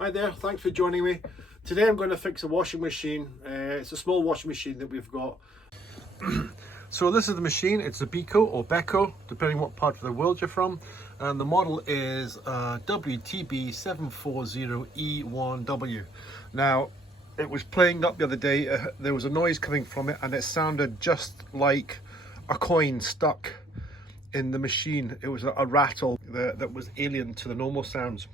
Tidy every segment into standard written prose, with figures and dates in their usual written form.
Hi there, thanks for joining me. Today I'm going to fix a washing machine. It's a small washing machine that we've got. So this is the machine. It's a Beko or Beko, depending what part of the world you're from. And the model is WTB740E1W. Now, it was playing up the other day. There was a noise coming from it and it sounded just like a coin stuck in the machine. It was a rattle that was alien to the normal sounds,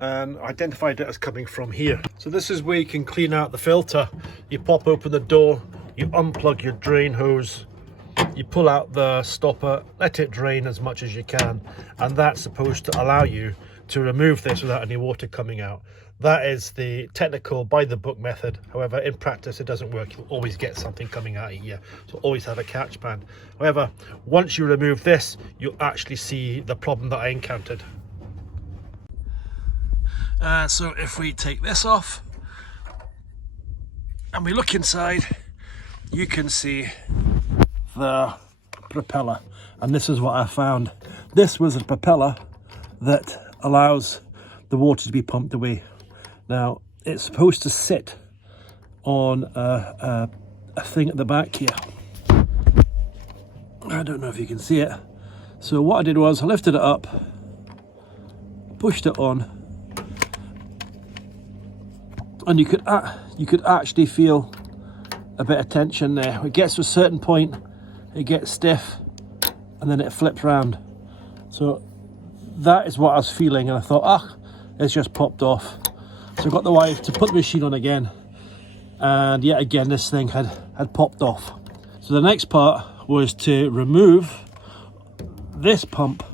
and identified it as coming from here. So this is where you can clean out the filter. You pop open the door, you unplug your drain hose, you pull out the stopper, let it drain as much as you can, and that's supposed to allow you to remove this without any water coming out. That is the technical by the book method. However, in practice it doesn't work. You'll always get something coming out of here, so always have a catch band. However, once you remove this, you'll actually see the problem that I encountered. So if we take this off and we look inside, you can see the propeller, and this is what I found. This was a propeller that allows the water to be pumped away. Now it's supposed to sit on a thing at the back here. I don't know if you can see it. So what I did was I lifted it up, pushed it on, and you could actually feel a bit of tension there. It gets to a certain point, it gets stiff, and then it flips round. So that is what I was feeling, and I thought, it's just popped off. So I got the wife to put the machine on again, and yet again this thing had popped off. So the next part was to remove this pump,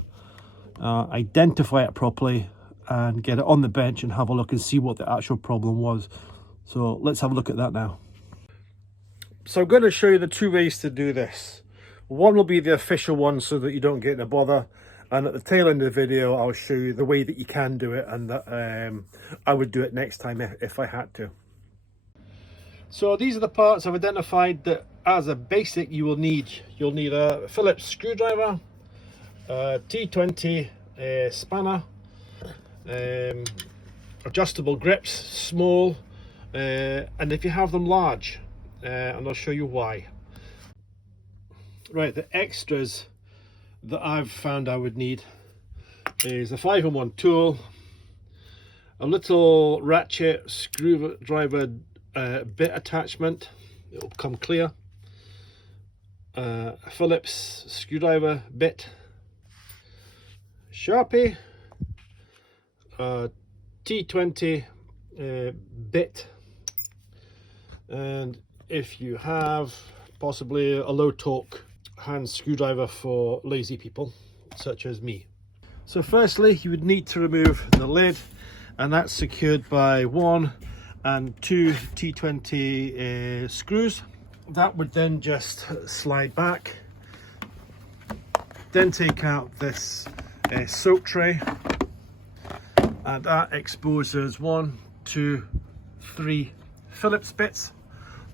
identify it properly, and get it on the bench and have a look and see what the actual problem was. So let's have a look at that now. So I'm going to show you the two ways to do this. One will be the official one so that you don't get in a bother, and at the tail end of the video I'll show you the way that you can do it, and that I would do it next time if I had to. So these are the parts I've identified that as a basic you'll need a Phillips screwdriver, a T20 spanner, adjustable grips, small, and if you have them, large, and I'll show you why. Right, the extras that I've found I would need is a 5-in-1 tool, a little ratchet screwdriver bit attachment, it'll come clear, a Phillips screwdriver bit, Sharpie, a T20 bit, and if you have possibly a low torque hand screwdriver for lazy people such as me. So firstly you would need to remove the lid, and that's secured by 1 and 2 T20 screws. That would then just slide back, then take out this soap tray, and that exposes 1, 2, 3 Phillips bits.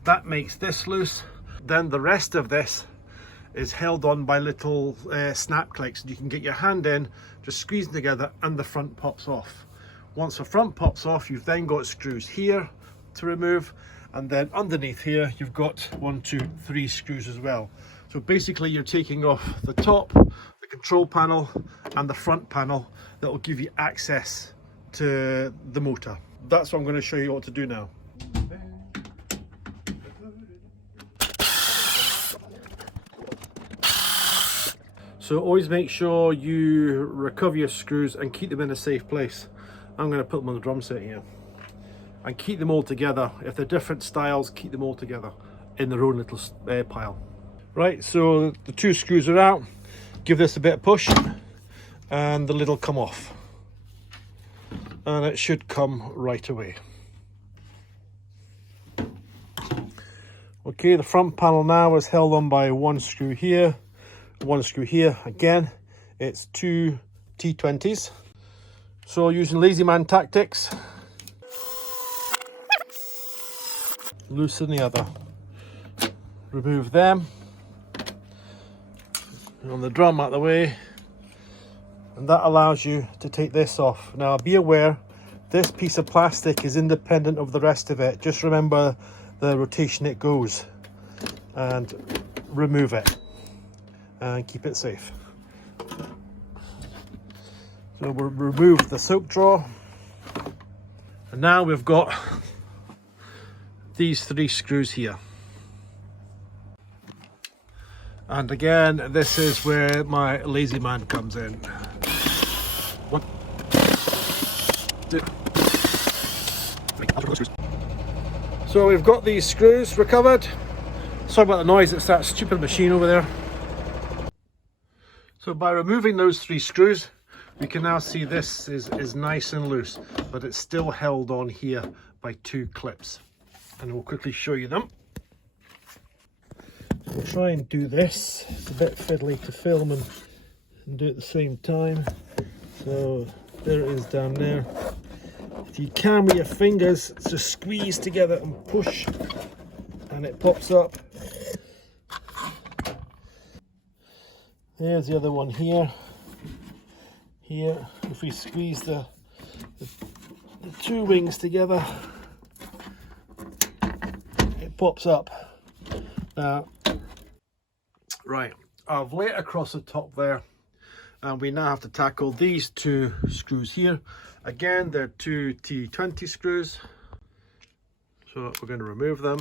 That makes this loose. Then the rest of this is held on by little snap clicks. You can get your hand in, just squeeze them together, and the front pops off. Once the front pops off, you've then got screws here to remove, and then underneath here you've got 1, 2, 3 screws as well. So basically you're taking off the top, the control panel, and the front panel that will give you access to the motor. That's what I'm going to show you what to do now. So always make sure you recover your screws and keep them in a safe place. I'm going to put them on the drum set here and keep them all together. If they're different styles, keep them all together in their own little pile. Right, so the 2 screws are out. Give this a bit of push and the lid will come off, and it should come right away. Okay, the front panel now is held on by 1 screw here, 1 screw here. Again, it's 2 T20s. So using lazy man tactics, loosen the other, remove them, and on the drum out the way, and that allows you to take this off. Now be aware This piece of plastic is independent of the rest of it. Just remember the rotation it goes and remove it and keep it safe. So we'll remove the soap drawer, and now we've got these 3 screws here. And again, this is where my lazy man comes in. 1, 2, 3. So we've got these screws recovered. Sorry about the noise, it's that stupid machine over there. So by removing those 3 screws, we can now see this is nice and loose, but it's still held on here by 2 clips. And we'll quickly show you them. We'll try and do this. It's a bit fiddly to film and do it at the same time. So there it is down there. If you can with your fingers, just squeeze together and push, and it pops up. There's the other one here. Here, if we squeeze the 2 wings together, it pops up. Now, right, I've laid it across the top there, and we now have to tackle these 2 screws here. Again, they're 2 T20 screws, so we're going to remove them.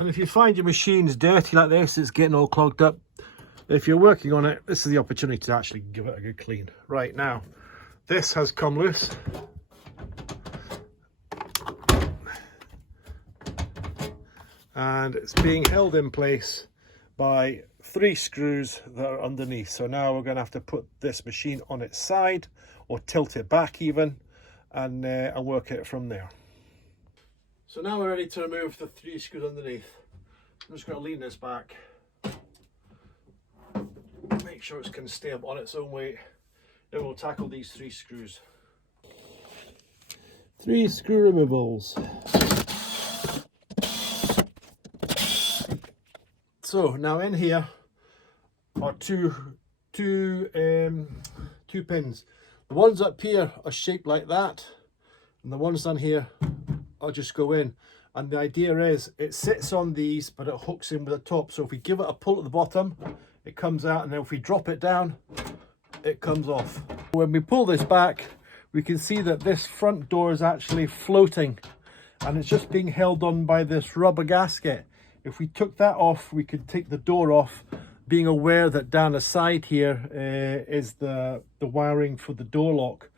And if you find your machine's dirty like this, it's getting all clogged up, if you're working on it, this is the opportunity to actually give it a good clean. Right, now, this has come loose. And it's being held in place by 3 screws that are underneath. So now we're going to have to put this machine on its side, or tilt it back even, and work it from there. So now we're ready to remove the 3 screws underneath. I'm just going to lean this back, make sure it can stay up on its own weight. Then we'll tackle these 3 screws. 3 screw removals. So now in here are two pins. The ones up here are shaped like that, and the ones down here I'll just go in. And the idea is it sits on these, but it hooks in with the top. So if we give it a pull at the bottom, it comes out, and then if we drop it down, it comes off. When we pull this back, we can see that this front door is actually floating, and it's just being held on by this rubber gasket. If we took that off, we could take the door off, being aware that down the side here is the wiring for the door lock,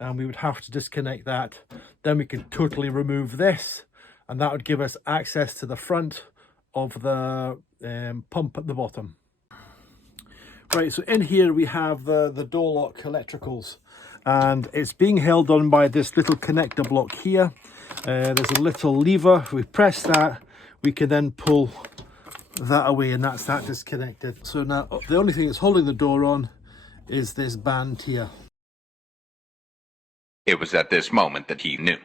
and we would have to disconnect that. Then we could totally remove this, and that would give us access to the front of the pump at the bottom. Right, so in here we have the door lock electricals, and it's being held on by this little connector block here. There's a little lever. If we press that, we can then pull that away, and that's that disconnected. So now the only thing that's holding the door on is this band here. It was at this moment that he knew.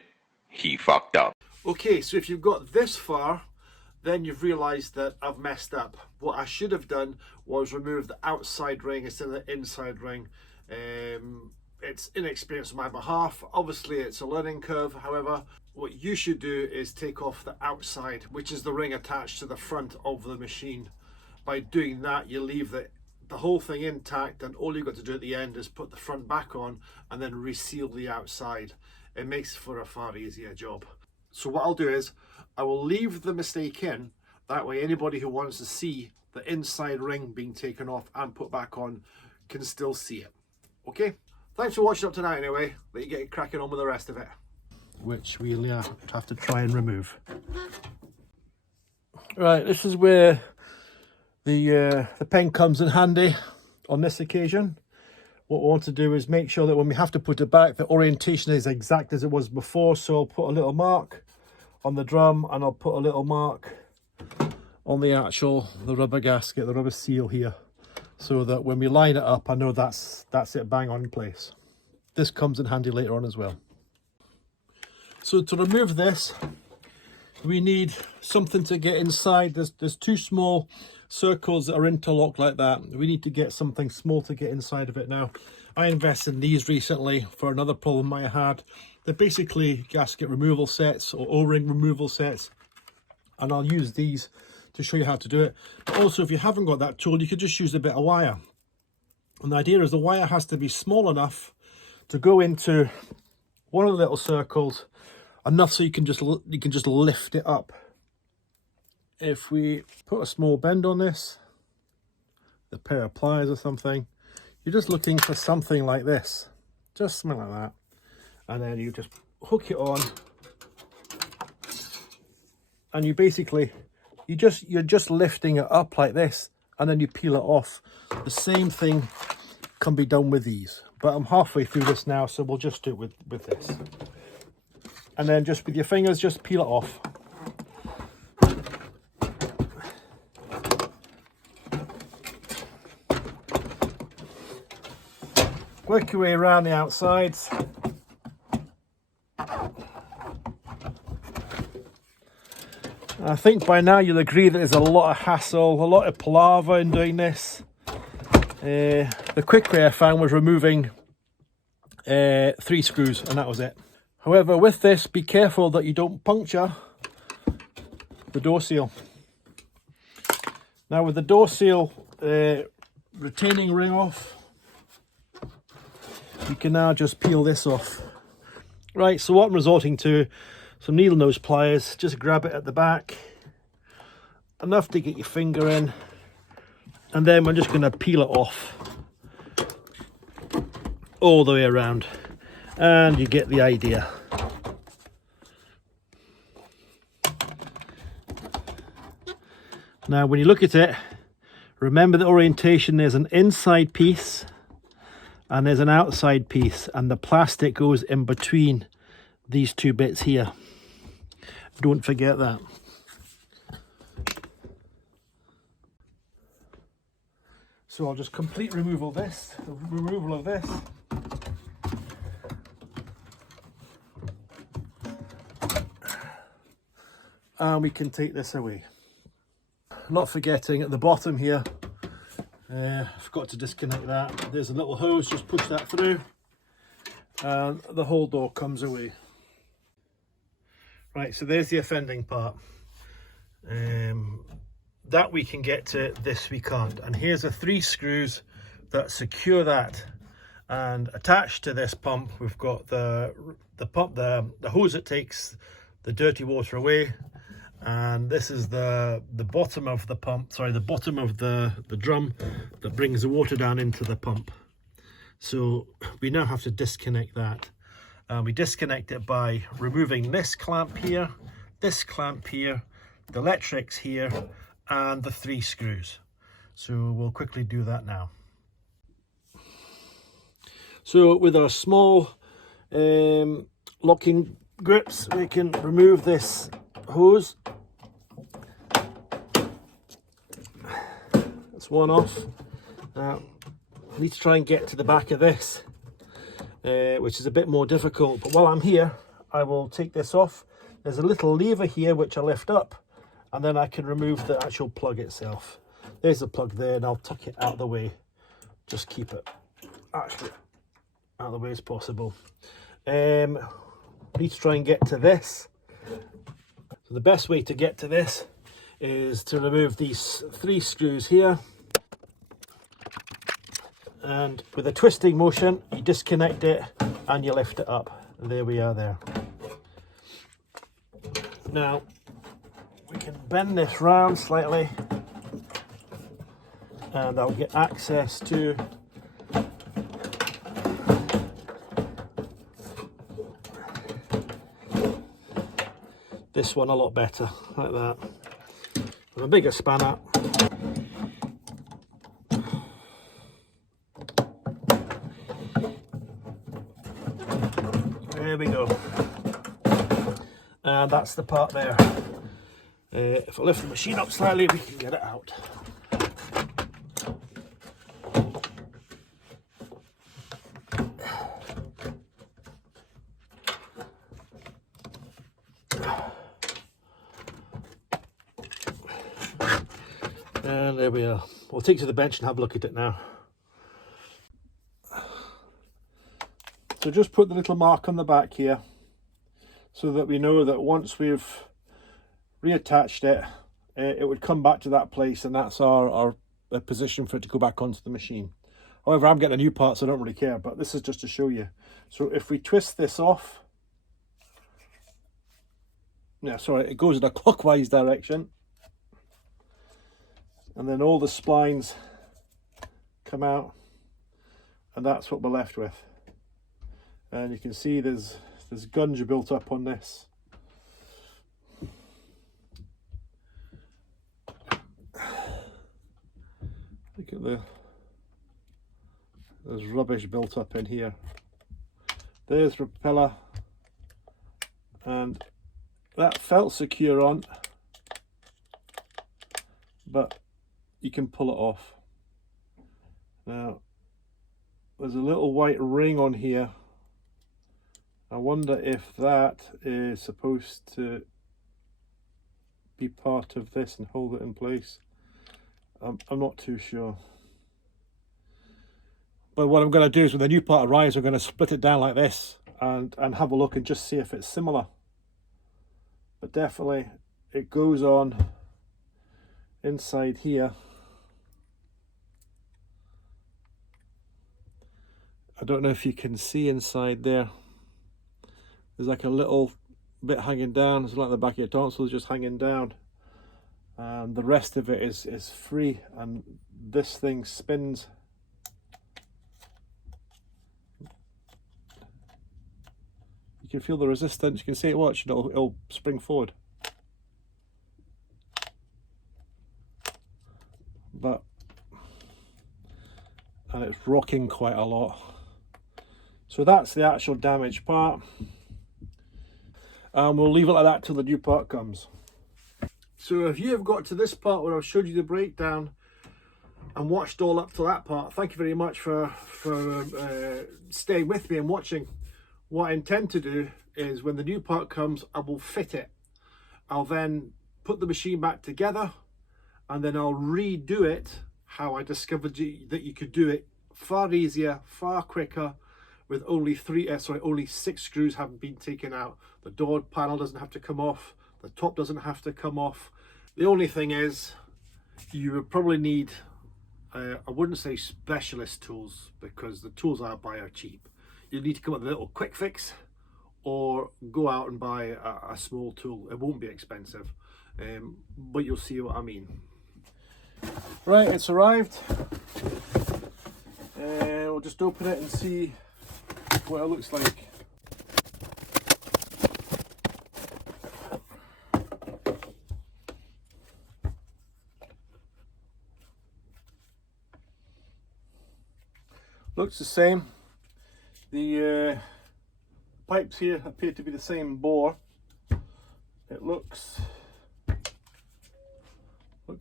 He fucked up. Okay, so if you've got this far, then you've realized that I've messed up. What I should have done was remove the outside ring instead of the inside ring. It's inexperience on my behalf. Obviously, it's a learning curve. However, what you should do is take off the outside, which is the ring attached to the front of the machine. By doing that, you leave the whole thing intact, and all you've got to do at the end is put the front back on and then reseal the outside. It makes for a far easier job. So what I'll do is I will leave the mistake in. That way anybody who wants to see the inside ring being taken off and put back on can still see it. Okay, thanks for watching up tonight anyway. Let you get cracking on with the rest of it, which we'll have to try and remove. Right, this is where the pen comes in handy on this occasion. What we want to do is make sure that when we have to put it back, the orientation is exact as it was before. So I'll put a little mark on the drum, and I'll put a little mark on the rubber gasket, the rubber seal here, so that when we line it up, I know that's it, bang on in place. This comes in handy later on as well. So to remove this, we need something to get inside. There's 2 small circles that are interlocked like that. We need to get something small to get inside of it now. I invested in these recently for another problem I had. They're basically gasket removal sets or O-ring removal sets, and I'll use these to show you how to do it. But also, if you haven't got that tool, you could just use a bit of wire. And the idea is the wire has to be small enough to go into one of the little circles, enough so you can just lift it up. If we put a small bend on this, a pair of pliers or something, you're just looking for something like this, just something like that, and then you just hook it on, and you basically you're just lifting it up like this, and then you peel it off. The same thing can be done with these, but I'm halfway through this now, so we'll just do it with this, and then just with your fingers just peel it off. Work your way around the outsides. I think by now you'll agree that there's a lot of hassle, a lot of palaver in doing this. The quick way I found was removing 3 screws, and that was it. However, with this, be careful that you don't puncture the door seal. Now with the door seal retaining ring off, you can now just peel this off. Right, so what I'm resorting to, some needle nose pliers, just grab it at the back, enough to get your finger in, and then we're just going to peel it off all the way around, and you get the idea. Now when you look at it, remember the orientation. There's an inside piece and there's an outside piece, and the plastic goes in between these 2 bits here. Don't forget that. So I'll just complete removal of this. And we can take this away. Not forgetting at the bottom here, I forgot to disconnect that. There's a little hose, just push that through and the whole door comes away. Right, so there's the offending part. That we can get to, this we can't. And here's the 3 screws that secure that. And attached to this pump, we've got the pump, the hose that takes the dirty water away. And this is the bottom of the pump, sorry, the bottom of the drum that brings the water down into the pump. So we now have to disconnect that. We disconnect it by removing this clamp here, the electrics here, and the 3 screws. So we'll quickly do that now. So with our small locking grips, we can remove this hose. That's one off. Now I need to try and get to the back of this, which is a bit more difficult, but while I'm here I will take this off. There's a little lever here which I lift up, and then I can remove the actual plug itself. There's the plug there, and I'll tuck it out of the way. Just keep it actually out of the way as possible. Need to try and get to this. So the best way to get to this is to remove these 3 screws here, and with a twisting motion you disconnect it and you lift it up. And there we are there. Now we can bend this round slightly and I'll get access to this one a lot better, like that. With a bigger spanner. There we go. And that's the part there. If I lift the machine up slightly, we can get it out. And there we are. We'll take it to the bench and have a look at it now. So just put the little mark on the back here so that we know that once we've reattached it, it would come back to that place, and that's our position for it to go back onto the machine. However, I'm getting a new part, so I don't really care, but this is just to show you. So if we twist this off, yeah, sorry, it goes in a clockwise direction, and then all the splines come out, and that's what we're left with. And you can see there's gunge built up on this. Look at there's rubbish built up in here. There's the propeller, and that felt secure on, but you can pull it off. Now there's a little white ring on here. I wonder if that is supposed to be part of this and hold it in place. I'm not too sure. But what I'm going to do is when the new part arrives, I'm going to split it down like this and have a look and just see if it's similar. But definitely it goes on inside here. I don't know if you can see inside there. There's like a little bit hanging down. It's like the back of your tonsils just hanging down. And the rest of it is free, and this thing spins. You can feel the resistance. You can see it, watch, it'll spring forward. And it's rocking quite a lot. So that's the actual damaged part. And we'll leave it like that till the new part comes. So if you have got to this part where I've showed you the breakdown and watched all up to that part, thank you very much for staying with me and watching. What I intend to do is when the new part comes, I will fit it. I'll then put the machine back together, and then I'll redo it how I discovered that you could do it far easier, far quicker, with only 6 screws haven't been taken out. The door panel doesn't have to come off, the top doesn't have to come off. The only thing is, you would probably need, I wouldn't say specialist tools, because the tools I buy are cheap. You need to come up with a little quick fix, or go out and buy a small tool. It won't be expensive, but you'll see what I mean. Right, it's arrived. We'll just open it and see what it looks like. Looks the same. The pipes here appear to be the same bore. It looks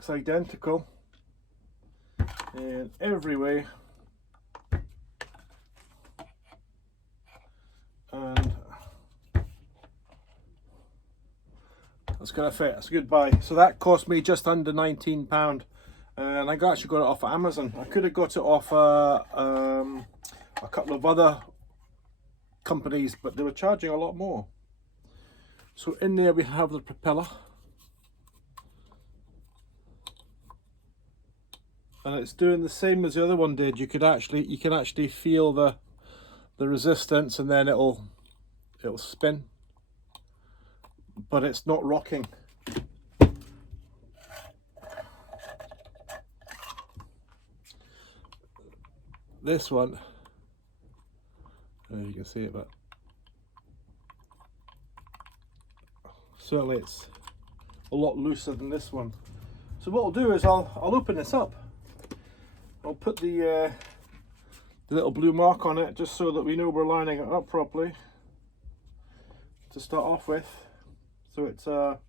identical in every way, and that's gonna fit. It's a good buy. So that cost me just under £19, and I actually got it off of Amazon. I could have got it off a couple of other companies, but they were charging a lot more. So in there we have the propeller, and it's doing the same as the other one did. You can actually feel the resistance, and then it'll spin, but it's not rocking. This one, I don't know if you can see it, but certainly it's a lot looser than this one. So what I'll do is I'll open this up. I'll put the little blue mark on it, just so that we know we're lining it up properly to start off with. So it's a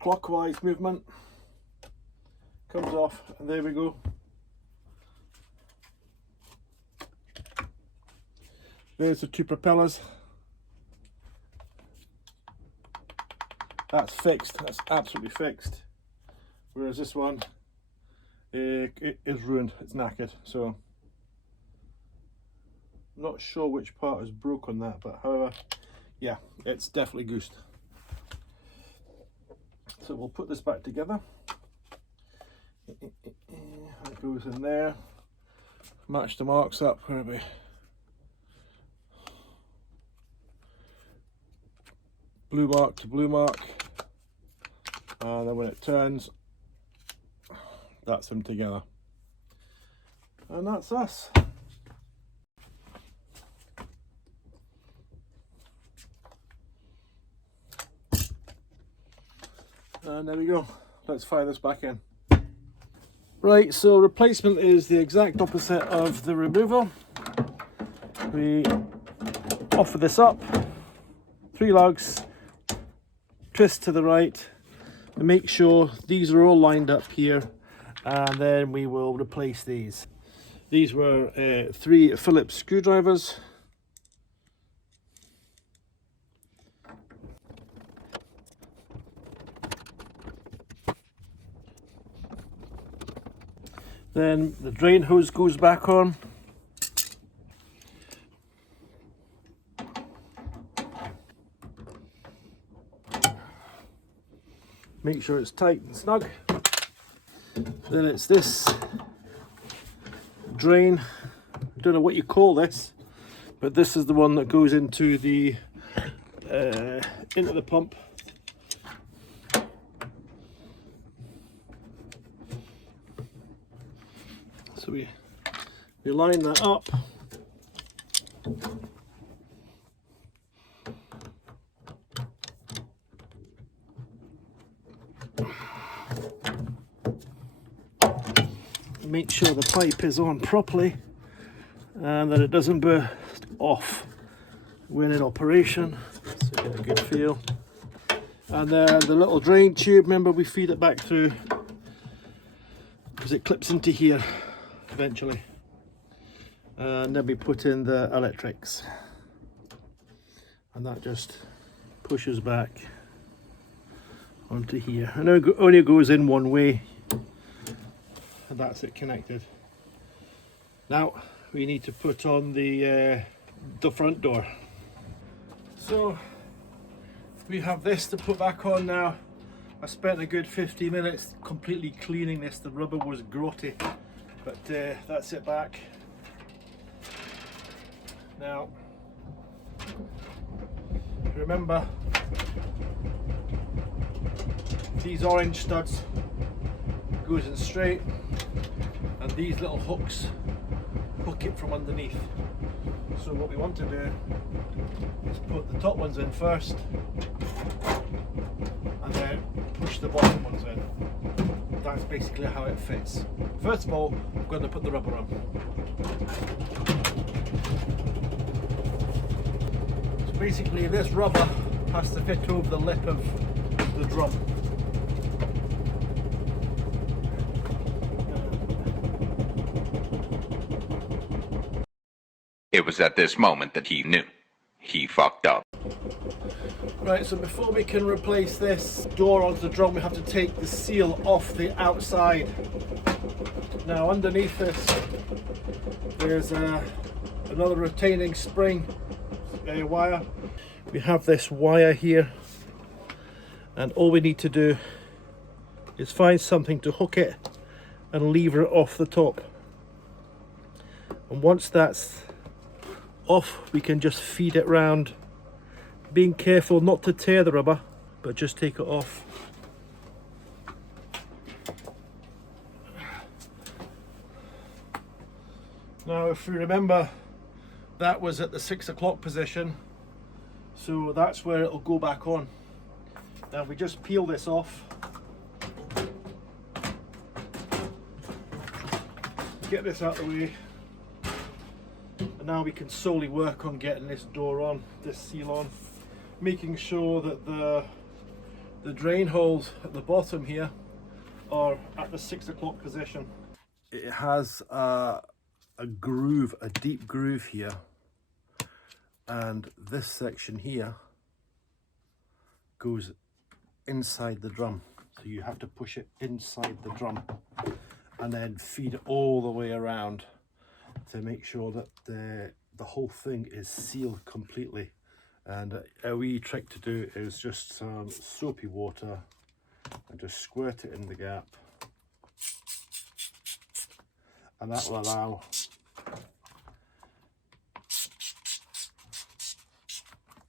clockwise movement, comes off, and there we go. There's the two propellers. That's fixed, that's absolutely fixed. Whereas this one it is ruined, it's knackered. So I'm not sure which part is broke on that, but however, yeah, it's definitely goosed. So we'll put this back together. It goes in there. Match the marks up. Where are we? Blue mark to blue mark, and then when it turns, that's them together. And that's us. And there we go. Let's fire this back in. Right, so replacement is the exact opposite of the removal. We offer this up, 3 lugs, twist to the right, and make sure these are all lined up here, and then we will replace these. These were 3 Phillips screwdrivers. Then the drain hose goes back on. Make sure it's tight and snug. Then it's this drain. I don't know what you call this, but this is the one that goes into the pump. So we line that up. Make sure the pipe is on properly and that it doesn't burst off when in operation, so you get a good feel. And then the little drain tube, remember we feed it back through because it clips into here eventually, and then we put in the electrics, and that just pushes back onto here, and it only goes in one way, and that's it connected. Now we need to put on the front door. So we have this to put back on now. I spent a good 50 minutes completely cleaning this. The rubber was grotty, but that's it back. Now remember, these orange studs goes in straight, and these little hooks hook it from underneath. So what we want to do is put the top ones in first and then push the bottom ones in. That's basically how it fits. First of all, I'm going to put the rubber on. So basically this rubber has to fit over the lip of the drum. It was at this moment that he knew. He fucked up. Right, so before we can replace this door onto the drum, we have to take the seal off the outside. Now underneath this, there's another retaining spring wire. We have this wire here, and all we need to do is find something to hook it and lever it off the top. And once that's off, we can just feed it round, being careful not to tear the rubber, but just take it off. Now if you remember, that was at the 6 o'clock position, so that's where it'll go back on. Now we just peel this off, get this out of the way, and now we can solely work on getting this door on, this seal on, making sure that the drain holes at the bottom here are at the 6 o'clock position. It has a groove, a deep groove here, and this section here goes inside the drum, so you have to push it inside the drum, and then feed it all the way around to make sure that the whole thing is sealed completely. And a wee trick to do is just some soapy water and just squirt it in the gap, and that will allow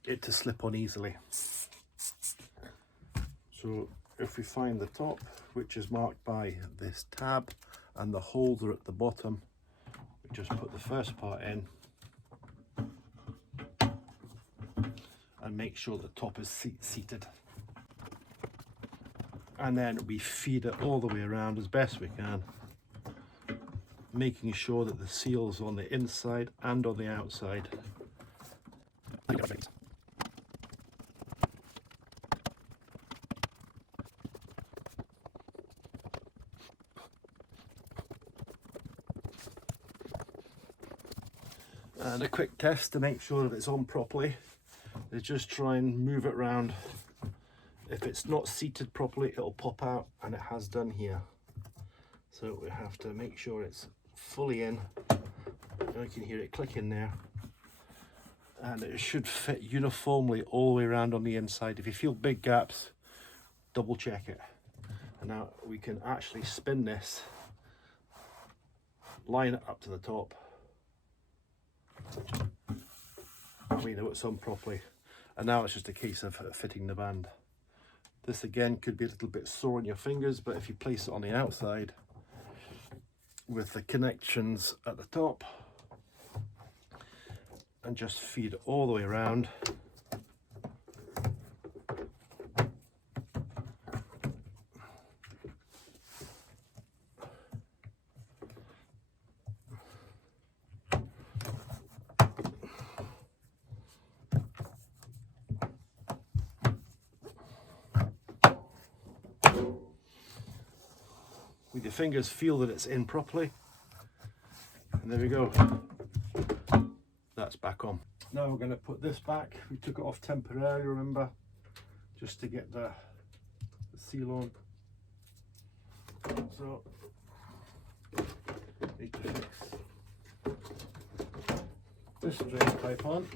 it to slip on easily. So if we find the top, which is marked by this tab, and the holder at the bottom, we just put the first part in and make sure the top is seated. And then we feed it all the way around as best we can, making sure that the seal's on the inside and on the outside. And a quick test to make sure that it's on properly is just try and move it around. If it's not seated properly, it'll pop out, and it has done here. So we have to make sure it's fully in. I can hear it click in there, and it should fit uniformly all the way around on the inside. If you feel big gaps, double check it. And now we can actually spin this, line it up to the top. We know it's on properly, and now it's just a case of fitting the band. This again could be a little bit sore on your fingers, but if you place it on the outside with the connections at the top and just feed it all the way around, with your fingers, feel that it's in properly, and there we go, that's back on. Now we're going to put this back. We took it off temporarily, remember, just to get the seal on. So need to fix this drain pipe on.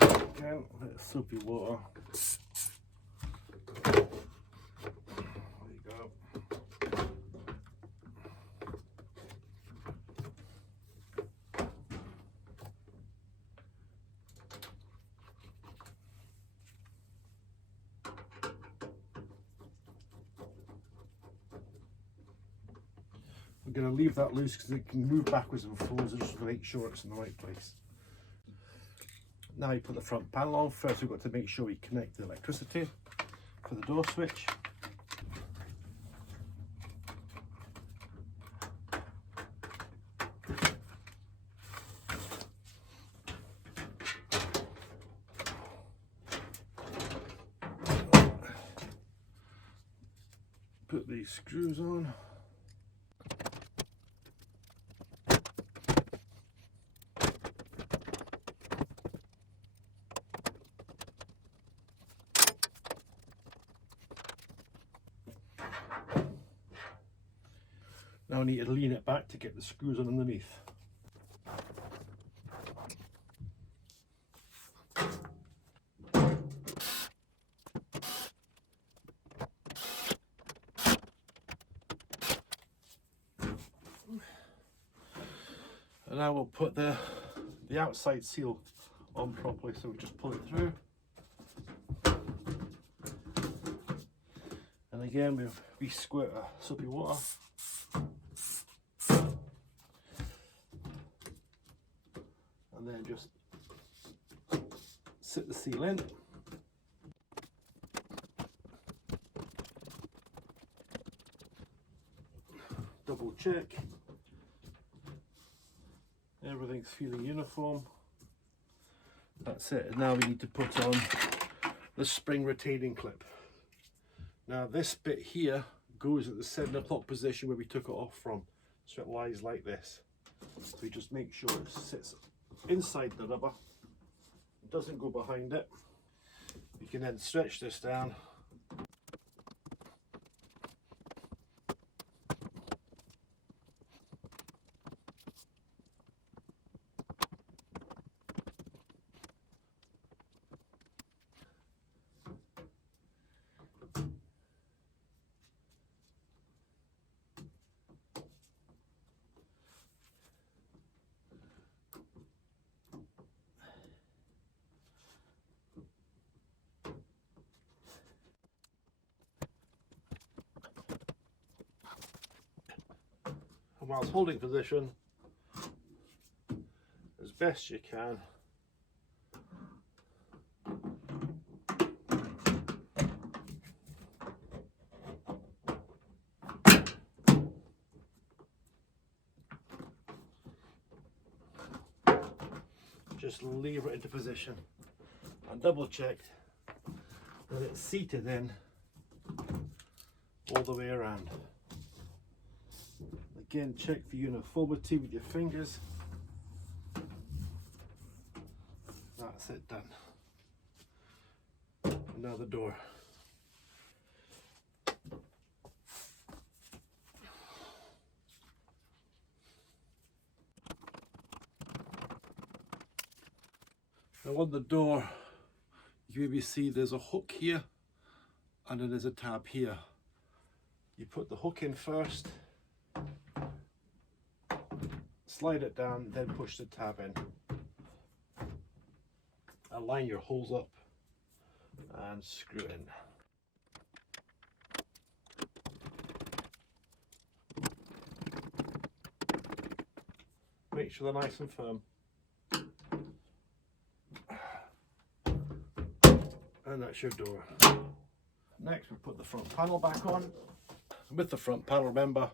Again, a bit of soapy water. We're going to leave that loose because it can move backwards and forwards, just to make sure it's in the right place. Now you put the front panel on. First we've got to make sure we connect the electricity for the door switch. Put these screws on. Now I need to lean it back to get the screws on underneath. And now we'll put the outside seal on properly, so we just pull it through. And again we squirt a soapy water. And then just sit the seal in. Double check. Everything's feeling uniform. That's it. And now we need to put on the spring retaining clip. Now this bit here goes at the 7 o'clock position where we took it off from. So it lies like this. So we just make sure it sits inside the rubber, it doesn't go behind it. You can then stretch this down And whilst holding position as best you can, just lever it into position and double check that it's seated in all the way around. Again, check for uniformity with your fingers. That's it, done. Now the door. Now on the door, you maybe see there's a hook here and then there's a tab here. You put the hook in first, slide it down, then push the tab in. Align your holes up and screw in. Make sure they're nice and firm. And that's your door. Next we put the front panel back on. With the front panel, remember,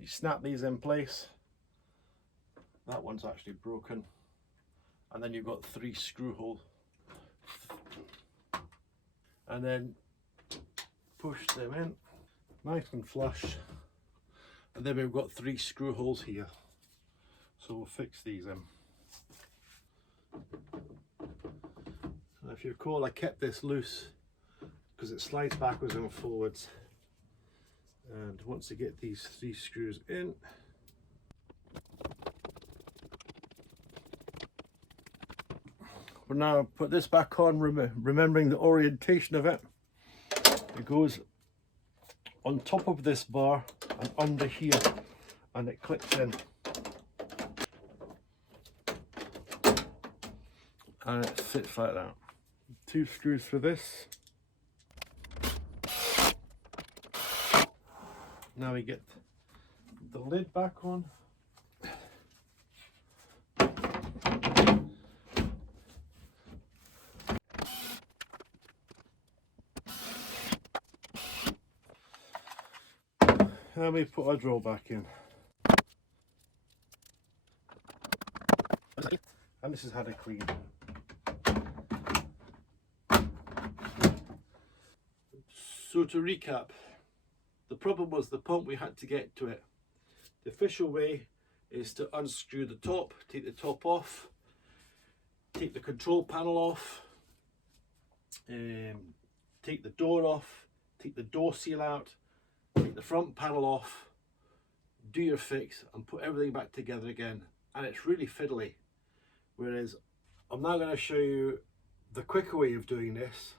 you snap these in place. That one's actually broken. And then you've got 3 screw holes. And then push them in, nice and flush. And then we've got 3 screw holes here. So we'll fix these in. Now if you recall, I kept this loose because it slides backwards and forwards. And once you get these 3 screws in, we'll now put this back on, remembering the orientation of it. It goes on top of this bar and under here, and it clicks in. And it fits like that. 2 screws for this. Now we get the lid back on. And we put our drill back in. And this is how to clean. So to recap, the problem was the pump, we had to get to it. The official way is to unscrew the top, take the top off, take the control panel off, take the door off, take the door seal out, take the front panel off, do your fix and put everything back together again. And it's really fiddly. Whereas I'm now going to show you the quicker way of doing this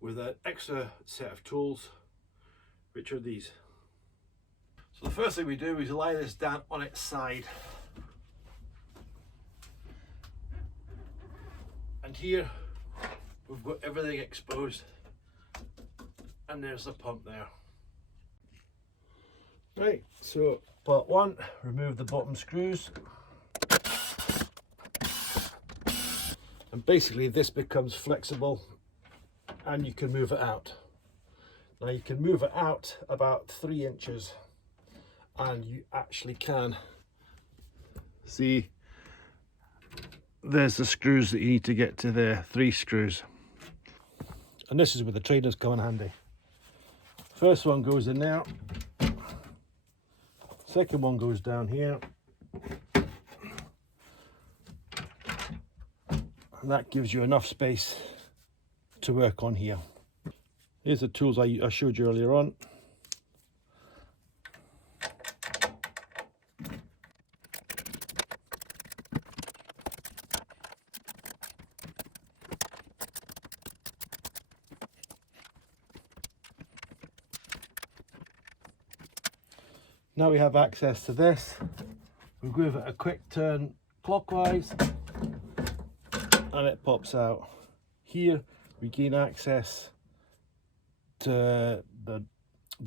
with an extra set of tools, which are these. So the first thing we do is lie this down on its side. And here we've got everything exposed. And there's the pump there. Right, so part 1, remove the bottom screws. And basically this becomes flexible and you can move it out. Now you can move it out about 3 inches and you actually can see there's the screws that you need to get to there, 3 screws. And this is where the trainers come in handy. First one goes in there, second one goes down here, and that gives you enough space to work on here. Here's the tools I showed you earlier on. Now we have access to this. We'll give it a quick turn clockwise and it pops out. Here we gain access to the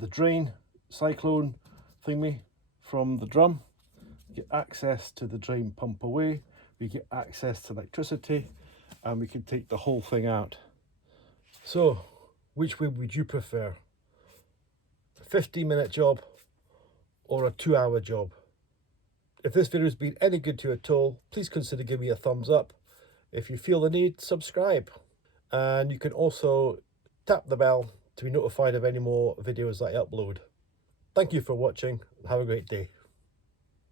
drain cyclone thingy from the drum. We get access to the drain pump away. We get access to electricity, and we can take the whole thing out. So, which way would you prefer? A 15-minute job or a 2-hour job? If this video has been any good to you at all, please consider giving me a thumbs up. If you feel the need, subscribe. And you can also tap the bell to be notified of any more videos that I upload. Thank you for watching. Have a great day.